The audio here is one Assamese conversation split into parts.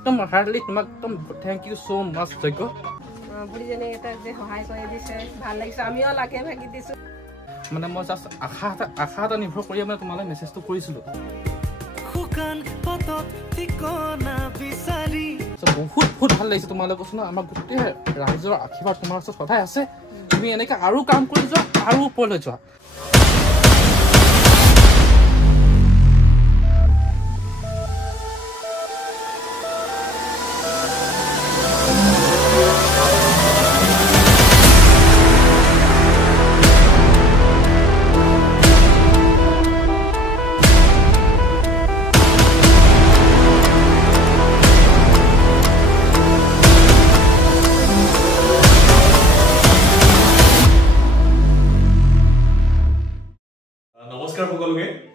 একদম হাৰ্ডলি তোমাক একদম থেংক ইউ সো মাচ যজ্ঞ বুঢ়ীজনী এটা যে সহায় কৰি দিছে ভাল লাগিছে আমিও লাগে ভাগি দিছো মানে মই জাষ্ট আশা এটা নিৰ্ভৰ কৰি মানে তোমালৈ মেছেজটো কৰিছিলোঁ বহুত ভাল লাগিছে তোমালৈ কৈছো ন আমাৰ গোটেই ৰাইজৰ আশীৰ্বাদ তোমাৰ ওচৰত সদায় আছে তুমি এনেকৈ আৰু কাম কৰি যোৱা আৰু ওপৰলৈ যোৱা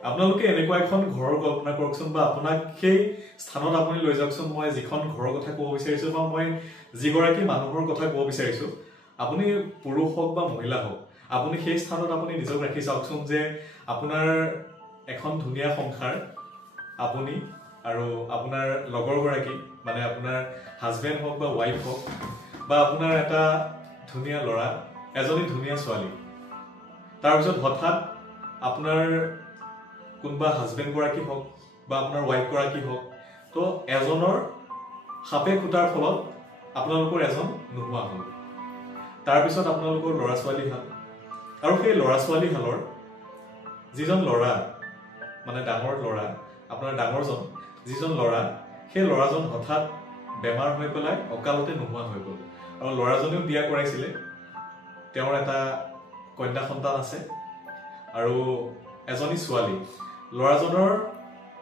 আপোনালোকে এনেকুৱা এখন ঘৰৰ কল্পনা কৰকচোন বা আপোনাক সেই স্থানত আপুনি লৈ যাওকচোন মই যিখন ঘৰৰ কথা ক'ব বিচাৰিছো বা মই যিগৰাকী মানুহৰ কথা ক'ব বিচাৰিছো আপুনি পুৰুষ হওক বা মহিলা হওক আপুনি সেই স্থানত আপুনি নিজক ৰাখি চাওকচোন যে আপোনাৰ এখন ধুনীয়া সংসাৰ আপুনি আৰু আপোনাৰ লগৰগৰাকী মানে আপোনাৰ হাজবেণ্ড হওক বা ৱাইফ হওক বা আপোনাৰ এটা ধুনীয়া ল'ৰা এজনী ধুনীয়া ছোৱালী তাৰপিছত হঠাৎ আপোনাৰ কোনবা হাজবেণ্ড গৰাকী হওক বা আপোনাৰ ৱাইফ গৰাকী হওক তো এজনৰ সাপে খুটাৰ ফলত আপোনালোকৰ এজন নোহোৱা হ'ল তাৰপিছত আপোনালোকৰ ল'ৰা ছোৱালী হাল আৰু সেই ল'ৰা ছোৱালী হালৰ যিজন ল'ৰা মানে ডাঙৰ ল'ৰা আপোনাৰ ডাঙৰজন যিজন ল'ৰা সেই ল'ৰাজন হঠাৎ বেমাৰ হৈ পেলাই অকালতে নোহোৱা হৈ গ'ল আৰু ল'ৰাজনেও বিয়া কৰাইছিলে তেওঁৰ এটা কন্যা সন্তান আছে আৰু এজনী ছোৱালী ল'ৰাজনৰ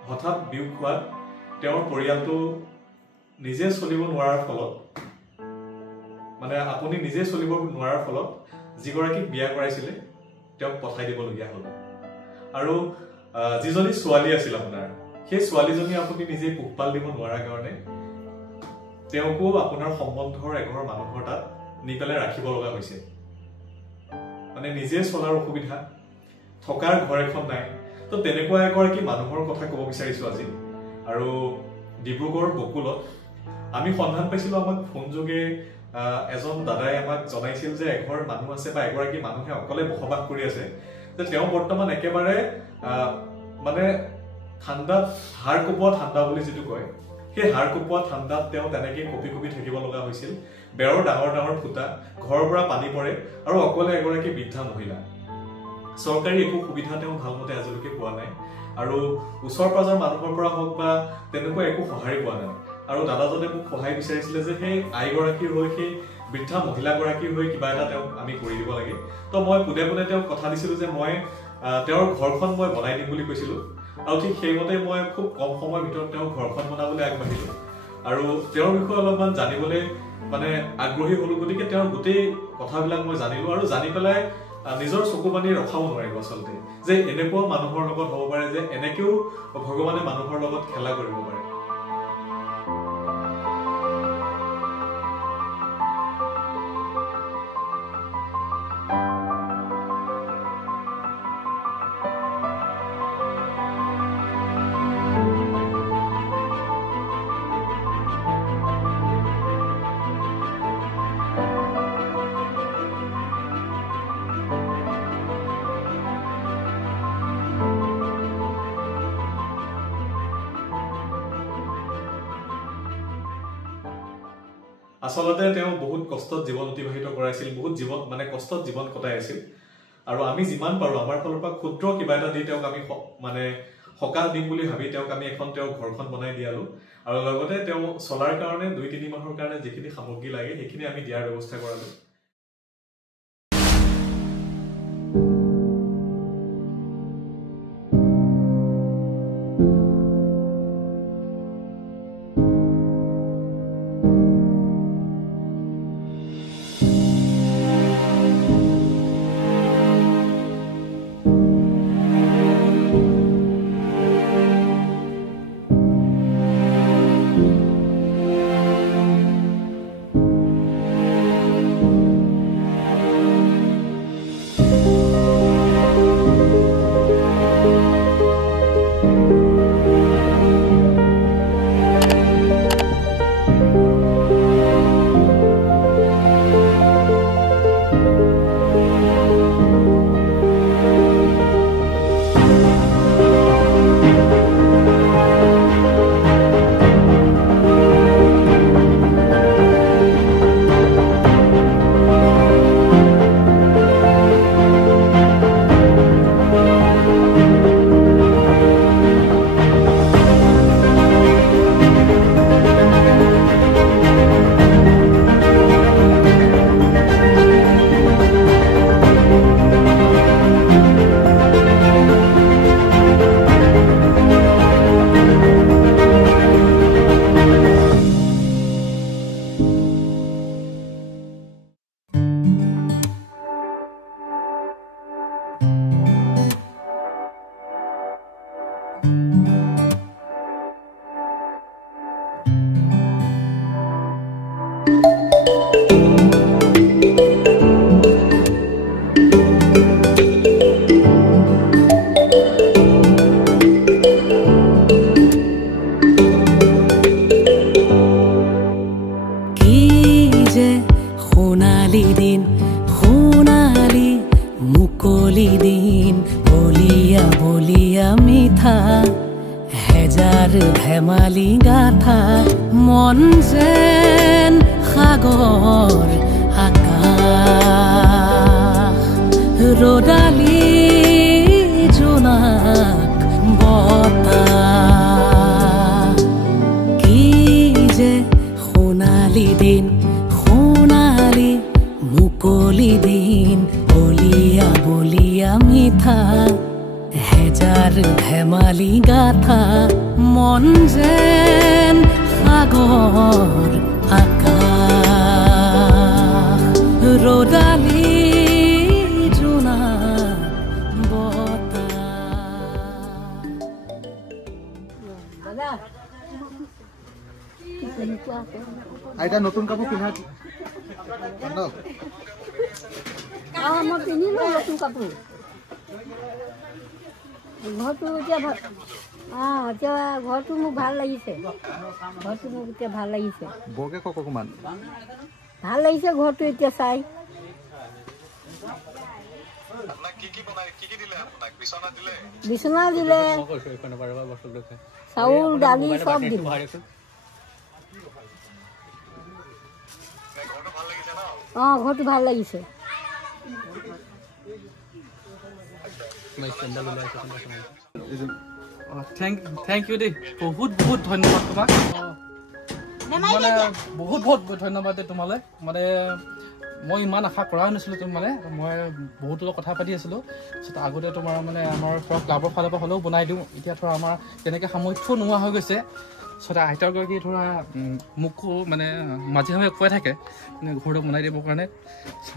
হঠাৎ বিয়োগ হোৱাত তেওঁৰ পৰিয়ালটো নিজে চলিব নোৱাৰাৰ ফলত মানে আপুনি নিজে চলিব নোৱাৰাৰ ফলত যিগৰাকীক বিয়া কৰাইছিলে তেওঁক পঠাই দিবলগীয়া হ'ল আৰু যিজনী ছোৱালী আছিল আপোনাৰ সেই ছোৱালীজনী আপুনি নিজে পোহপাল দিব নোৱাৰাৰ কাৰণে তেওঁকো আপোনাৰ সম্বন্ধৰ এঘৰ মানুহৰ তাত নি পেলাই ৰাখিব লগা হৈছে মানে নিজে চলাৰ অসুবিধা থকাৰ ঘৰ এখন নাই তো তেনেকুৱা এগৰাকী মানুহৰ কথা ক'ব বিচাৰিছো আজি আৰু ডিব্ৰুগড় বকুলত আমি সন্ধান পাইছিলো আমাক ফোন যোগে এজন দাদাই আমাক জনাইছিল যে এঘৰ মানুহ আছে বা এগৰাকী মানুহে অকলে বসবাস কৰি আছে যে তেওঁ বৰ্তমান একেবাৰে মানে ঠাণ্ডাত হাড় কোপোৱা ঠাণ্ডা বুলি যিটো কয় সেই হাড় কোপোৱা ঠাণ্ডাত তেওঁ তেনেকৈ কপি কপি থাকিব লগা হৈছিল বেৰৰ ডাঙৰ ডাঙৰ ফুটা ঘৰৰ পৰা পানী পৰে আৰু অকলে এগৰাকী বৃদ্ধা মহিলা চৰকাৰী একো সুবিধা তেওঁ ভালমতে আজিলৈকে পোৱা নাই আৰু ওচৰ পাজৰ মানুহৰ পৰা হওক বা তেনেকুৱা একো সঁহাৰি পোৱা নাই আৰু দাদাজনে মোক সহায় বিচাৰিছিলে যে সেই আইগৰাকীৰ হৈ সেই বৃদ্ধা মহিলাগৰাকীৰ হৈ কিবা এটা তেওঁক আমি কৰি দিব লাগে তো মই পোনে পোনে তেওঁক কথা দিছিলোঁ যে মই তেওঁৰ ঘৰখন মই বনাই দিম বুলি কৈছিলোঁ আৰু ঠিক সেইমতে মই খুব কম সময়ৰ ভিতৰত তেওঁৰ ঘৰখন বনাবলৈ আগবাঢ়িলোঁ আৰু তেওঁৰ বিষয়ে অলপমান জানিবলৈ মানে আগ্ৰহী হ'লোঁ গতিকে তেওঁৰ গোটেই কথাবিলাক মই জানিলোঁ আৰু জানি পেলাই নিজৰ চকু পানী ৰখাব নোৱাৰিব আচলতে যে এনেকুৱা মানুহৰ লগত হ'ব পাৰে যে এনেকেও ভগৱানে মানুহৰ লগত খেলা কৰিব পাৰে আচলতে তেওঁ বহুত কষ্টত জীৱন অতিবাহিত কৰাইছিল বহুত জীৱন মানে কষ্টত জীৱন কটাই আছিল আৰু আমি যিমান পাৰো আমাৰ ফালৰ পৰা ক্ষুদ্ৰ কিবা এটা দি তেওঁক আমি মানে সকাহ দিম বুলি ভাবি তেওঁক আমি এখন তেওঁৰ ঘৰখন বনাই দিয়ালো আৰু লগতে তেওঁ চলাৰ কাৰণে 2-3 মাহৰ কাৰণে যিখিনি সামগ্ৰী লাগে সেইখিনি আমি দিয়াৰ ব্যৱস্থা কৰালো মন যেন সাগৰ আকাশ ৰদালি জোনাক বতাহ কি যে সোণালী দিন সোণালী মুকলি দিন বলিয়া বলিয়া মিঠা হেজাৰ ধেমালি গাথা মন যেন সাগৰ আকাশ ৰদালি জোনাক বতাহ আইতা নতুন কাপোৰ পিন্ধা মই পিন্ধিলোঁ নতুন কাপোৰ ঘৰটো এতিয়া এতিয়া ঘৰটো মোক ভাল লাগিছে ঘৰটো মোক এতিয়া ভাল লাগিছে বৰকে কওক অকণমান ভাল লাগিছে ঘৰটো এতিয়া চাই বিচনা দিলে চাউল দালি চব দিলে ঘৰটো ভাল লাগিছে থেংক ইউ দেই বহুত বহুত ধন্যবাদ তোমাক মানে বহুত বহুত ধন্যবাদ দেই তোমালৈ মানে মই ইমান আশা কৰা নাছিলোঁ তুমি মানে মই বহুতো কথা পাতি আছিলোঁ তাৰপিছত আগতে তোমাৰ মানে আমাৰ ধৰক ক্লাবৰ ফালৰ পৰা হ'লেও বনাই দিওঁ এতিয়া ধৰা আমাৰ তেনেকৈ সামৰ্থ্য নোহোৱা হৈ গৈছে তাৰপিছতে আইতাগৰাকী ধৰা মোকো মানে মাজে সময়ে কৈ থাকে মানে ঘৰটো বনাই দিবৰ কাৰণে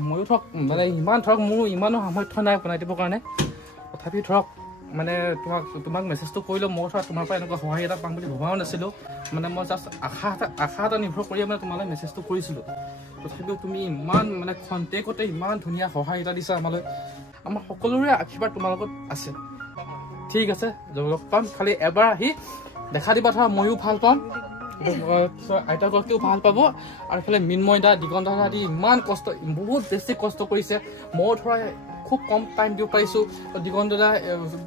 ময়ো ধৰক মানে ইমান ধৰক মোৰ ইমানো সামৰ্থ্য নাই বনাই দিবৰ কাৰণে তথাপি ধৰক মানে তোমাক মেছেজটো কৰিলোঁ মই ধৰা তোমাৰ পৰা এনেকুৱা সহায় এটা পাম বুলি ভবাও নাছিলোঁ মানে মই জাষ্ট আশা এটা নিৰ্ভৰ কৰি মানে তোমালৈ মেছেজটো কৰিছিলোঁ তথাপিও তুমি ইমান মানে খন্তেকতে ইমান ধুনীয়া সহায় এটা দিছা আমালৈ আমাৰ সকলোৰে আশীৰ্বাদ তোমাৰ লগত আছে ঠিক আছে লগ পাম খালি এবাৰ আহি দেখা দিবা ধৰা ময়ো ভাল পাম আইতাগৰাকীও ভাল পাব আৰু এইফালে মিন্ময় দা দিগন্ত দা আদি ইমান কষ্ট বহুত বেছি কষ্ট কৰিছে মই ধৰা খুব কম টাইম দিব পাৰিছোঁ দিগন্ত দা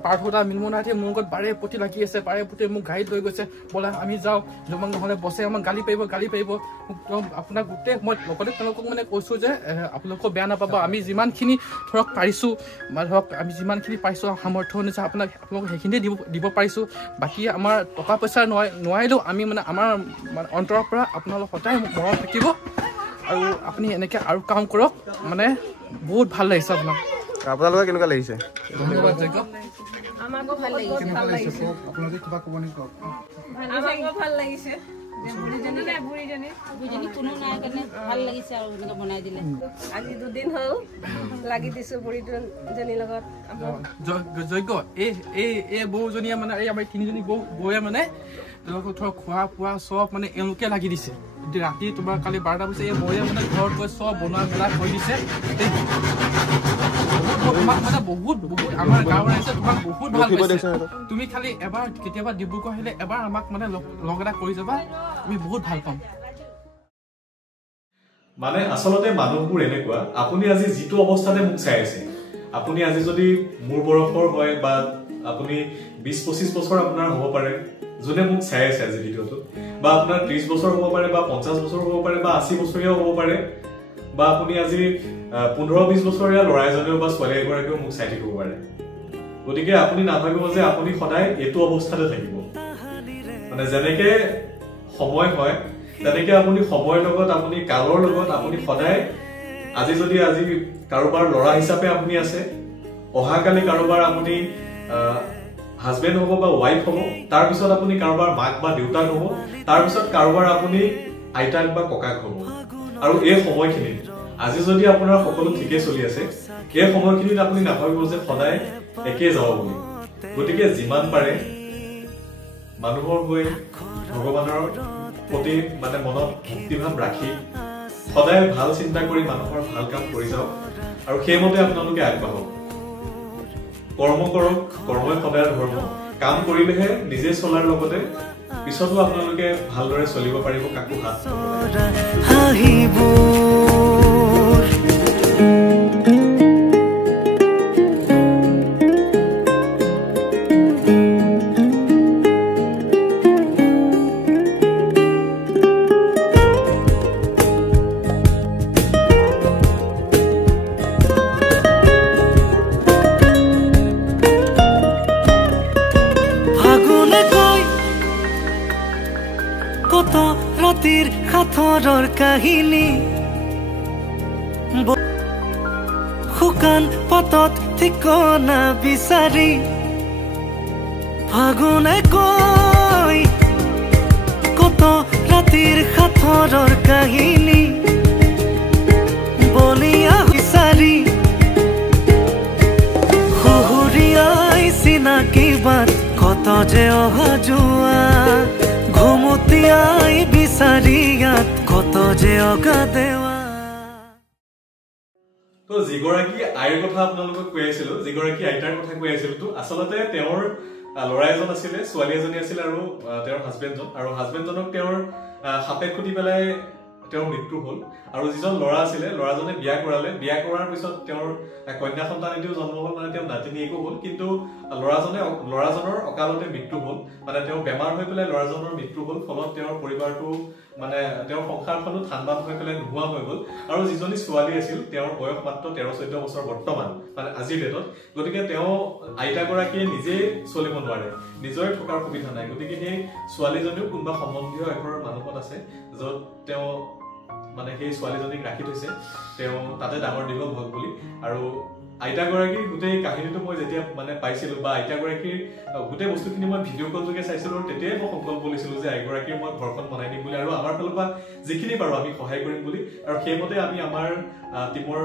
পাৰ্থ দা মিন্ময় দাহঁতে মোৰ লগত বাৰে প্ৰতি লাগি আছে বাৰে প্ৰতি মোক গাড়ীত লৈ গৈছে বোলে আমি যাওঁ তোমাক নহ'লে বছে আমাক গালি পাৰিব আপোনাক গোটেই মই লগতে তেওঁলোকক মানে কৈছোঁ যে আপোনালোকক বেয়া নাপাব আমি যিমানখিনি ধৰক পাৰিছোঁ বা ধৰক আমি যিমানখিনি পাৰিছোঁ সামৰ্থ্য অনুযায়ী আপোনালোকক সেইখিনিয়ে দিব পাৰিছোঁ বাকী আমাৰ টকা পইচা নোৱাৰিলেও আমি মানে আমাৰ অন্তৰৰ পৰা আপোনালোক সদায় মৰম থাকিব আৰু আপুনি এনেকৈ আৰু কাম কৰক মানে বহুত ভাল লাগিছে আপোনালোকে কেনেকুৱা লাগিছে ধন্যবাদ যজ্ঞ আমাকো ভাল লাগিছে আপোনালোকে কিবা ক'ব নেকি কওক আমাকো ভাল লাগিছে আজি 2 দিন হ'ল লাগি দিছো বুঢ়ীজনীৰ লগত যজ্ঞ এই বৌজনীয়ে মানে এই আমাৰ 3জনী বৌয়ে মানে তেওঁলোকক ধৰক খোৱা পোৱা চব মানে এওঁলোকে লাগি দিছে ৰাতি তোমাৰ কালি 12টা বজাত এই বৌয়ে মানে ঘৰত গৈ চব বনোৱা মেলা কৰি দিছে তোমাক মানে বহুত আমাৰ গাঁৱৰ ৰাইজে তোমাক বহুত ভাল পাইছে তুমি খালি এবাৰ কেতিয়াবা ডিব্ৰুগড় আহিলে এবাৰ আমাক মানে লগ এটা কৰি যাবা আমি বহুত ভাল পাম মানে আচলতে মানুহবোৰ এনেকুৱা আপুনি আজি যিটো অৱস্থাতে মোক চাই আছে আপুনি আজি যদি মোৰ বয়সৰ হয় বা আপুনি 20-25 বছৰ আপোনাৰ হ'ব পাৰে যোনে মোক চাই আছে আজি ভিডিঅ'টো বা আপোনাৰ 30 বছৰ হ'ব পাৰে বা 50 বছৰ হ'ব পাৰে বা 80 বছৰীয়াও হ'ব পাৰে বা আপুনি আজি 15-20 বছৰীয়া ল'ৰা এজনেও বা ছোৱালী এগৰাকীও মোক চাই থাকিব পাৰে গতিকে আপুনি নাভাবিব যে আপুনি সদায় এইটো অৱস্থাতে থাকিব মানে যেনেকে সময় হয় তেনেকে আপুনি সময়ৰ লগত আপুনি কালৰ লগত আপুনি সদায় আজি যদি আজি কাৰোবাৰ ল'ৰা হিচাপে আপুনি আছে অহাকালি কাৰোবাৰ আপুনি হাজবেণ্ড হ'ব বা ৱাইফ হ'ব তাৰ পিছত আপুনি কাৰোবাৰ মাক বা দেউতাক হ'ব তাৰ পিছত কাৰোবাৰ আপুনি আইতাক বা ককাক হ'ব আৰু এই সময়খিনি আজি যদি আপোনাৰ সকলো ঠিকে চলি আছে এই সময়খিনিত আপুনি নাভাবিব যে সদায় একে যাব বুলি গতিকে যিমান পাৰে মানুহৰ হৈ ভগৱানৰ প্ৰতি মানে মনত ভক্তিভাৱ ৰাখি সদায় ভাল চিন্তা কৰি মানুহৰ ভাল কাম কৰি যাওক আৰু সেইমতে আপোনালোকে আগবাঢ়ক কৰ্ম কৰক কৰ্মই সদায় ধৰ্ম কাম কৰিলেহে নিজে চলাৰ লগতে পিছতো আপোনালোকে ভালদৰে চলিব পাৰিব কাকো হাত ৰাতিৰ সাঁথৰৰ কাহিনী শুকান পথত ঠিকনা বিচাৰি ফাগুনে কৈ কত ৰাতিৰ সাঁথৰৰ কাহিনী বলিয়া বিচাৰি হুহুৰিয়াই চিনাকি বাট কত যে অহা যোৱা ঘুমতিয়াই বিচাৰি ইয়াত কত যে অগা দেৱা তো যিগৰাকী আইৰ কথা আপোনালোকক কৈ আছিলো যিগৰাকী আইতাৰ কথা কৈ আছিলো তো আচলতে তেওঁৰ ল'ৰা এজন আছিলে ছোৱালী এজনী আছিল আৰু তেওঁৰ হাজবেণ্ডজন আৰু হাজবেণ্ডজনক তেওঁৰ সাপে খুটি পেলাই তেওঁৰ মৃত্যু হ'ল আৰু যিজন ল'ৰা আছিলে ল'ৰাজনে বিয়া কৰালে বিয়া কৰাৰ পিছত তেওঁৰ কন্যা সন্তান এটিও জন্ম হ'ল মানে তেওঁৰ নাতিনীয়েকো হ'ল কিন্তু ল'ৰাজনৰ অকালতে মৃত্যু হ'ল মানে তেওঁ বেমাৰ হৈ পেলাই ল'ৰাজনৰ মৃত্যু হ'ল ফলত তেওঁৰ পৰিবাৰটো মানে তেওঁৰ সংসাৰখনো ঠাণ্ডা হৈ পেলাই নোহোৱা হৈ গ'ল আৰু যিজনী ছোৱালী আছিল তেওঁৰ বয়স মাত্ৰ 13-14 বছৰ বৰ্তমান মানে আজিৰ ডেটত গতিকে তেওঁ আইতাগৰাকীয়ে নিজে চলিব নোৱাৰে নিজৰে থকাৰ সুবিধা নাই গতিকে সেই ছোৱালীজনীও কোনোবা সম্বন্ধীয় এঘৰৰ মানুহত আছে য'ত তেওঁ মানে সেই ছোৱালীজনীক ৰাখি থৈছে তেওঁ তাতে ডাঙৰ দীঘল হওক বুলি আৰু আইতাগৰাকীৰ গোটেই কাহিনীটো মই যেতিয়া মানে পাইছিলো বা আইতাগৰাকীৰ গোটেই বস্তুখিনি মই ভিডিঅ' কল যোগে চাইছিলো আৰু তেতিয়াই মই সংকল্প লৈছিলো যে আইগৰাকীৰ মই ঘৰখন বনাই দিম বুলি আৰু আমাৰ ফালৰ পৰা যিখিনি পাৰো আমি সহায় কৰিম বুলি আৰু সেইমতে আমি আমাৰ টিমৰ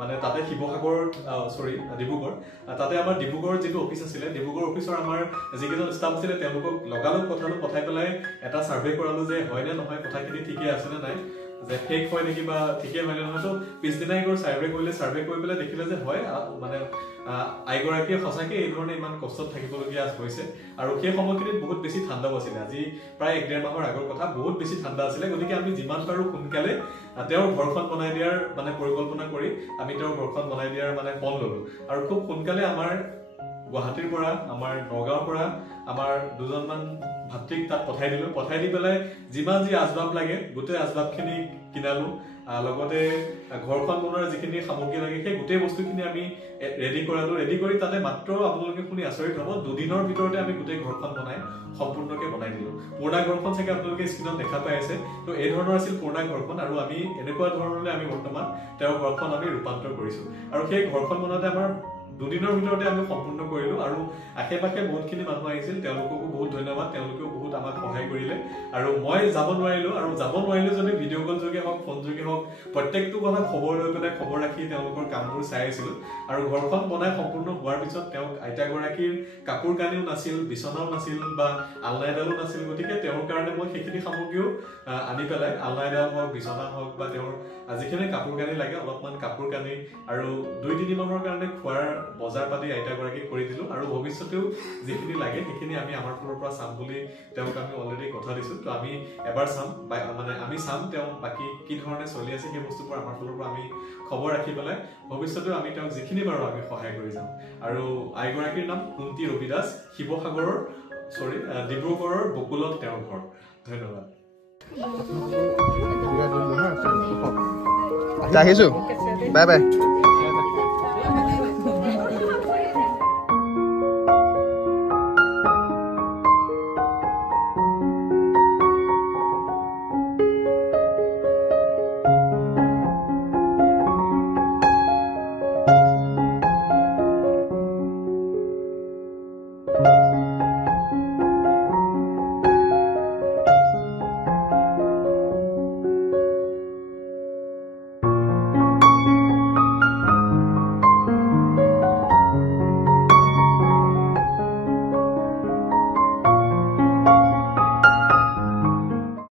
মানে তাতে শিৱসাগৰ ডিব্ৰুগড় তাতে আমাৰ ডিব্ৰুগড় যিটো অফিচ আছিলে ডিব্ৰুগড় অফিচৰ আমাৰ যিকেইজন ষ্টাফ আছিলে তেওঁলোকক লগালগ পঠাই পেলাই এটা ছাৰ্ভে কৰালো যে হয় নে নহয় কথাখিনি ঠিকে আছে নে নাই যে ফেক হয় নেকি বা ঠিকে হয় নে নহয় তো পিছদিনাই গৈ ছাৰ্ভে কৰি পেলাই দেখিলে যে হয় মানে আইগৰাকীয়ে সঁচাকে এই ধৰণে ইমান কষ্টত থাকিবলগীয়া হৈছে আৰু সেই সময়খিনিত বহুত বেছি ঠাণ্ডাও আছিলে আজি প্ৰায় 1.5 মাহৰ আগৰ কথা বহুত বেছি ঠাণ্ডা আছিলে গতিকে আমি যিমান পাৰো সোনকালে তেওঁৰ ঘৰখন বনাই দিয়াৰ মানে পৰিকল্পনা কৰি আমি তেওঁৰ ঘৰখন বনাই দিয়াৰ মানে পণ ললো আৰু খুব সোনকালে আমাৰ গুৱাহাটীৰ পৰা আমাৰ নগাঁৱৰ পৰা আমাৰ দুজনমান ভাতৃক তাত পঠাই দি পেলাই যিমান যি আচবাব লাগে গোটেই আচবাবখিনি কিনালো লগতে ঘৰখন বনোৱাৰ যিখিনি সামগ্ৰী লাগে সেই গোটেই বস্তুখিনি আমি ৰেডি কৰি তাতে মাত্ৰ আপোনালোকে শুনি আচৰিত হ'ব 2 দিনৰ ভিতৰতে আমি গোটেই ঘৰখন সম্পূৰ্ণকে বনাই দিলো পুৰণা ঘৰখন চাগে আপোনালোকে স্ক্ৰীনত দেখা পাই আছে তো এই ধৰণৰ আছিল পুৰণা ঘৰখন আৰু আমি এনেকুৱা ধৰণলৈ আমি বৰ্তমান তেওঁৰ ঘৰখন আমি ৰূপান্তৰ কৰিছো আৰু সেই ঘৰখন বনাওঁতে আমাৰ 2 দিনৰ ভিতৰতে আমি সম্পূৰ্ণ কৰিলো আৰু আশে-পাশে বহুতখিনি মানুহ আহিছিল তেওঁলোককো বহুত ধন্যবাদ তেওঁলোকেও বহুত আমাক সহায় কৰিলে আৰু মই যাব নোৱাৰিলো যদি ভিডিঅ' কল যোগে হওক ফোন যোগে হওক প্ৰত্যেকটো কথা খবৰ লৈ পেলাই খবৰ ৰাখি তেওঁলোকৰ কামবোৰ চাই আছিলো আৰু ঘৰখন বনাই সম্পূৰ্ণ হোৱাৰ পিছত তেওঁক আইতাগৰাকীৰ কাপোৰ কানিও নাছিল বিছনাও নাছিল বা আলনা এডালো নাছিল গতিকে তেওঁৰ কাৰণে মই সেইখিনি সামগ্ৰীও আনি পেলাই আলনা এডাল হওক বিছনা হওক বা তেওঁৰ যিখিনি কাপোৰ কানি লাগে অলপমান কাপোৰ কানি আৰু 2-3 মাহৰ কাৰণে খোৱাৰ বজাৰ পাতি আইতাগৰাকীক কৰি দিলো আৰু ভৱিষ্যতেও যিখিনি লাগে সেইখিনি আমি আমাৰ ফালৰ পৰা চাম বুলি তেওঁক আমি অলৰেডি কথা দিছো তো আমি এবাৰ চাম মানে আমি চাম তেওঁ বাকি কি ধৰণে চলি আছে সেই বস্তুবোৰ আমাৰ ফালৰ পৰা আমি খবৰ ৰাখি পেলাই ভৱিষ্যতেও আমি তেওঁক যিখিনি পাৰো আমি সহায় কৰি যাম আৰু আইগৰাকীৰ নাম কুন্তি ৰবিদাস শিৱসাগৰৰ ডিব্ৰুগড়ৰ বকুলত তেওঁৰ ঘৰ ধন্যবাদ আহিছো বাই বাই